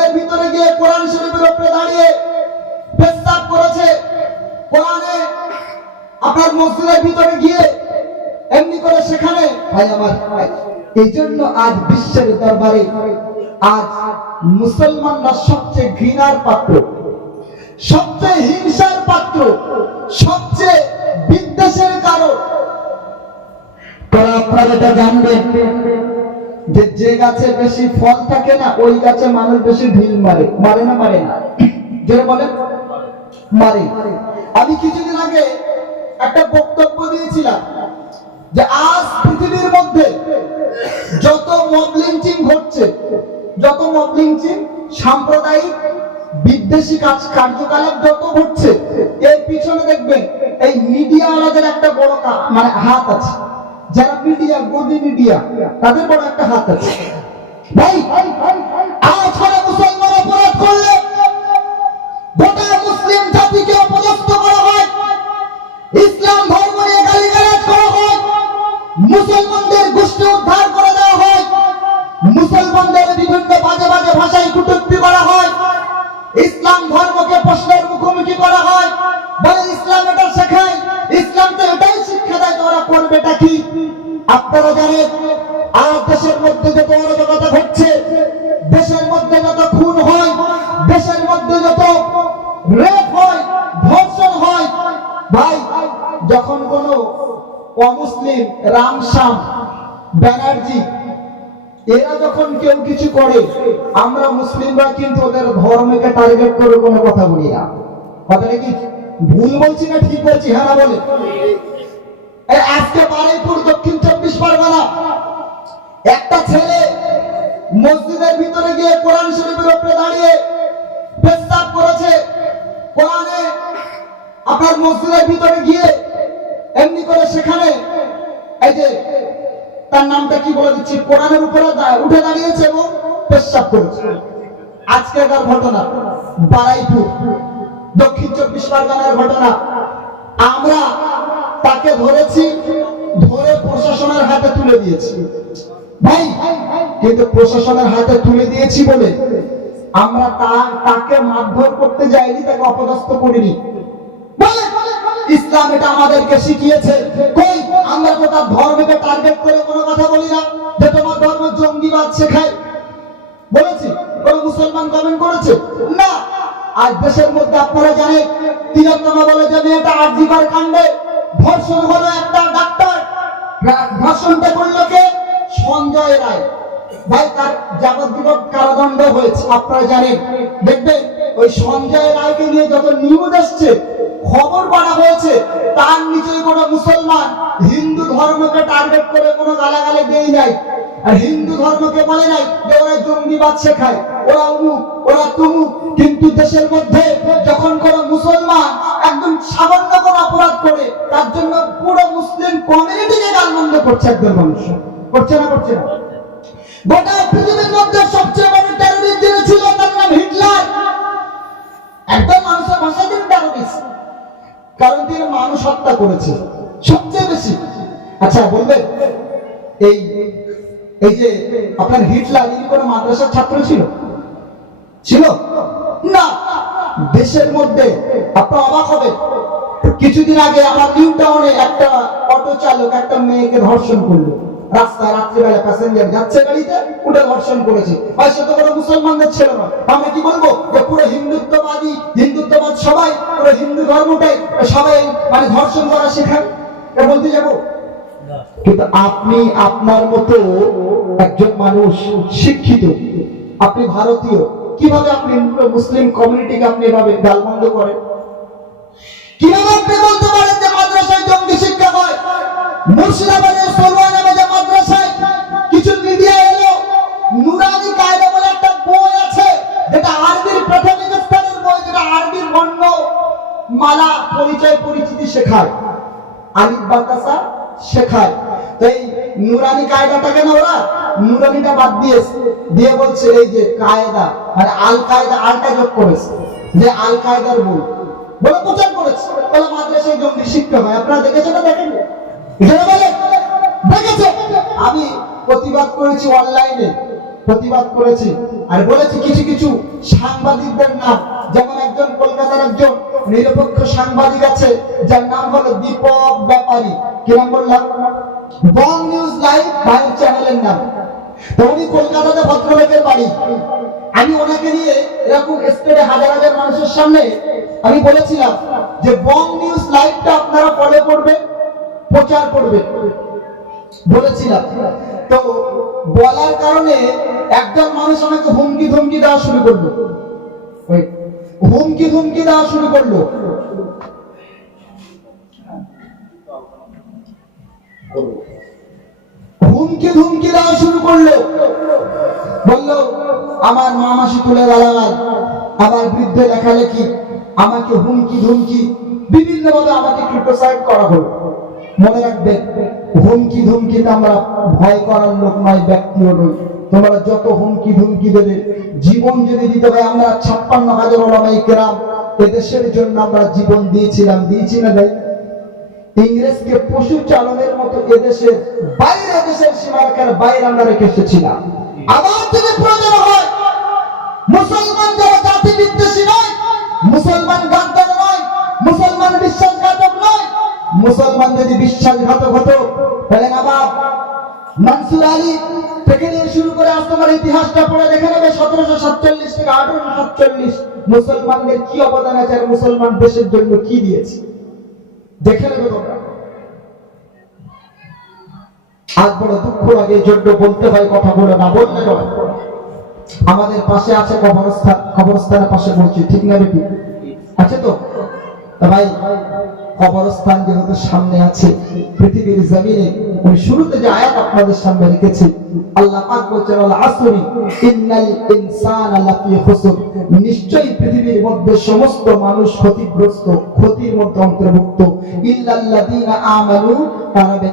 মসজিদের ভিতরে গিয়ে কোরআন শরীফের উপরে দাঁড়িয়ে পেশাব করেছে। কোরআনে আপনার মসজিদের ভিতরে গিয়ে এমনি করে সেখানে, ভাই আমার এই জন্য আজ বিশ্বের দরবারে আজ মুসলমানরা সবচেয়ে ঘৃণার পাত্র, সবচেয়ে হিংসার পাত্র, সবচেয়ে বিদ্বেষের কারণ আপনারা জানবেন। যে যে গাছে বেশি ফল থাকে না, ওই গাছে মানুষ বেশি ঢিল মারে। মারে না মারে না? যেটা বলে মারে। আমি কিছুদিন আগে একটা বক্তব্য দিয়েছিলাম যে, আজ পৃথিবীর মধ্যে যত মব লিঞ্চিং ঘটছে, যত মব লিঞ্চিং সাম্প্রদায়িক বিদ্বেষী কাজ কার্যকলাপ যত ঘটছে, এর পিছনে দেখবেন এই মিডিয়া ওয়ালাদের একটা বড় মানে হাত আছে। যারা মিডিয়া, গদি মিডিয়া, তাদের বড় একটা হাত আছে। ভাই ইসলাম ধর্ম নিয়ে গালিগালাজ মুসলমানদের গোষ্ঠী উদ্ধার করে দেওয়া হয়। মুসলমানদের বিভিন্ন বাজে বাজে ভাষায় কুটুক্তি করা হয়। ইসলাম ধর্মকে যত খুন হয়, দেশের মধ্যে যত রেপ হয়, ধর্ষণ হয়, ভাই, যখন কোন অমুসলিম রামশ্যাম ব্যানার্জি, এরা যখন কেউ কিছু করে, আমরা মুসলিমরা কিন্তু ওদের ধর্মকে টার্গেট করে কোনো কথা বলি না। কথাটা কি ভুল বলছি না ঠিক বলছি? হ্যাঁ বলে? আজকে বারুইপুর দক্ষিণ চব্বিশ পরগনা, একটা ছেলে মসজিদের ভিতরে গিয়ে কোরআন শরীফের উপরে দাঁড়িয়ে পেশাব করেছে। কোরআনে আপনার মসজিদের ভিতরে গিয়ে এমনি করে সেখানে এই যে তার নামটা কি বলে দিচ্ছি? কোরআনের উপরে উঠে দাঁড়িয়েছে এবং পেশাব করেছে। আজকে আজকেকার ঘটনা, বারাইপুর, দক্ষিণ চব্বিশ পরগনার ঘটনা। আমরা তাকে ধরেছি, ধরে প্রশাসনের হাতে তুলে দিয়েছি। কিন্তু প্রশাসনের হাতে তুলে দিয়েছি বলে আমরা তাকে মারধর করতে যাইনি, তাকে অপদস্থ করিনি। ইসলাম এটা আমাদেরকে শিখিয়েছে। কই, আমরা তো তার ধর্মকে টার্গেট করে কোনো কথা বলি না, যে তোমার ধর্ম জঙ্গিবাদ শেখায়। বলেছি, কোন মুসলমান কমেন্ট করেছে? না। আজ দেশের মধ্যে আপনারা জানেন, তিলোত্তমা বলে যে মেয়েটা আর্জিবার কাণ্ডে, ধর্ষণ হলো একটা ডাক্তার। ধর্ষণটা করল কে? সঞ্জয় রায়। ভাই, তার যাবজ্জীবন কারাদণ্ড হয়েছে, আপনারা জানেন। দেখবেন ওই সঞ্জয় রায়কে নিয়ে যত নিউজ আসছে খবর করা হয়েছে, তার নিচে কোনো মুসলমান হিন্দু ধর্মকে টার্গেট করে কোনো গালাগালে দেই নাই। আর হিন্দু ধর্মকে বলে নাই যে ওরা জঙ্গিবাদ শেখায়, ওরা অমুক, ওরা তুমুক। কিন্তু দেশের মধ্যে যখন কোন মুসলমান একদম সামান্য কোন অপরাধ করে, তার জন্য পুরো মুসলিম কমিউনিটিকে গালমন্দ করছে একদম মানুষ। করছে না করছে না? গোটা পৃথিবীর মধ্যে সবচেয়ে বড় টেরোরিস্ট যিনি ছিল, তার নাম হিটলার। একদম মানুষের ভাষা তিনি টেরোরিস্ট কারণ তিনি মানুষ হত্যা করেছে, সবচেয়ে বেশি। আচ্ছা বলবেন এই এই যে আপনার হিটলার, ইনি কোনো মাদ্রাসার ছাত্র ছিল? ছিল? না। দেশের মধ্যে, আপনার অবাক হবে, কিছুদিন আগে আমার নিউ টাউনে একটা অটো চালক, একটা মেয়েকে ধর্ষণ করল। রাস্তায় রাত্রিবেলা প্যাসেঞ্জার যাচ্ছে গাড়িতে উঠে ধর্ষণ করেছে। ভাই, সে তো কোনো মুসলমানদের ছিল না আমরা কি বলব যে পুরো হিন্দুত্ববাদী, হিন্দুত্ববাদ সবাই, পুরো হিন্দু ধর্মটাই সবাই মানে ধর্ষণ করা শেখায়। এটা বলতে যাব? কিন্তু আপনি আপনার মতো একজন মানুষ শিক্ষিত, আপনি ভারতীয়, কীভাবে আপনি মুসলিম কমিউনিটিকে আপনি এভাবে গালমন্দ করেন? কীভাবে আপনি বলতে পারেন যে মাদ্রাসায় জঙ্গি শিক্ষা হয়? মুর্শিদাবাদের সরুয়া শেখায়। আলিফ বাতাসা শেখায়। এই নুরানি কায়দাটাকে না ওরা? নুরানিটা বাদ দিয়েছে। দিয়ে বলছে, এই যে কায়দা মানে আল কায়দা যোগ করেছে। যে আল কায়দার বই বলে প্রচার করেছে। বলে মাদ্রাসায় জঙ্গি হয়। আপনারা দেখেছেন না দেখেন বলে? দেখেছে? আমি প্রতিবাদ করেছি অনলাইনে। প্রতিবাদ করেছি। আর বলেছি কিছু কিছু সাংবাদিকদের নাম। যেমন একজন কলকাতার একজন নিরপেক্ষ সাংবাদিক আছে, যার নাম হলো দীপক ব্যাপারী। কি নাম বললাম? বং নিউজ লাইভ ভাইয়ের চ্যানেলের নাম। উনি কলকাতাতে ভদ্রলোকের বাড়ি। আমি ওনাকে নিয়ে এরকম স্টেটে হাজার হাজার মানুষের সামনে আমি বলেছিলাম যে বং নিউজ লাইভটা আপনারা ফলো করবেন, প্রচার করবেন। বলেছিলাম। তো বলার কারণে একজন মানুষ আমাকে হুমকি ধমকি দেওয়া শুরু করল। হুমকি ধমকি দেওয়া শুরু করল। হুমকি ধুমকি দেওয়া শুরু করল। বলল, আমার মা মাসি তুলে গালাগাল আমার বৃদ্ধ লেখালেখি, আমাকে হুমকি ধুমকি বিভিন্ন ভাবে আমাকে ক্রিটিসাইড করা হলো। মনে রাখবে, হুমকি ধুমকিতে আমরা ভয় করার লোক নয়, ব্যক্তিও নই। তোমরা যত হুমকি ধুমকি দেবে, জীবন যদি দিতে হয়, আমরা ছাপ্পান্ন হাজার ওলামাই কেরাম এদেশের জন্য আমরা জীবন দিয়েছিলাম, দিয়েছি না দেয় ইংরেজকে পশু চালনের মতো এদেশের বাইরে, দেশের সীমারেখার বাইরে আমরা রেখে এসেছিলাম। আবার যদি প্রয়োজন হয়, মুসলমান যারা জাতি বিদ্বেষী নয়, মুসলমান গাদ্দার নয়, মুসলমান বিশ্বাসঘাতক নয়, মুসলমান যদি বিশ্বাসঘাতক হতো তাহলে নবাব মনসুর আলী থেকে নিয়ে শুরু করে আজ তোমার ইতিহাসটা পড়ে দেখে নেবে। সতেরোশো সাতচল্লিশ থেকে আঠারোশো সাতচল্লিশ মুসলমানদের কি অবদান আছে আর মুসলমান দেশের জন্য কি দিয়েছে? দেখে নেবে তোমরা। আজ বড় দুঃখ লাগে বলতে হয় কথা বলে না, বললে নয়। আমাদের পাশে আছে কবরস্থান, কবরস্থানের পাশে বলছি ঠিক না বেটি আছে তা ভাই কবরস্থান যেহেতু সামনে আছে, পৃথিবীর জমিনে আমি শুরুতে যে আয়াত আপনাদের সামনে রেখেছি, আল্লাহ পাক বলছেন ইন্নাল ইনসান নিশ্চয়ই পৃথিবীর মধ্যে সমস্ত মানুষ ক্ষতিগ্রস্ত, ক্ষতির মধ্যে অন্তর্ভুক্ত। তারা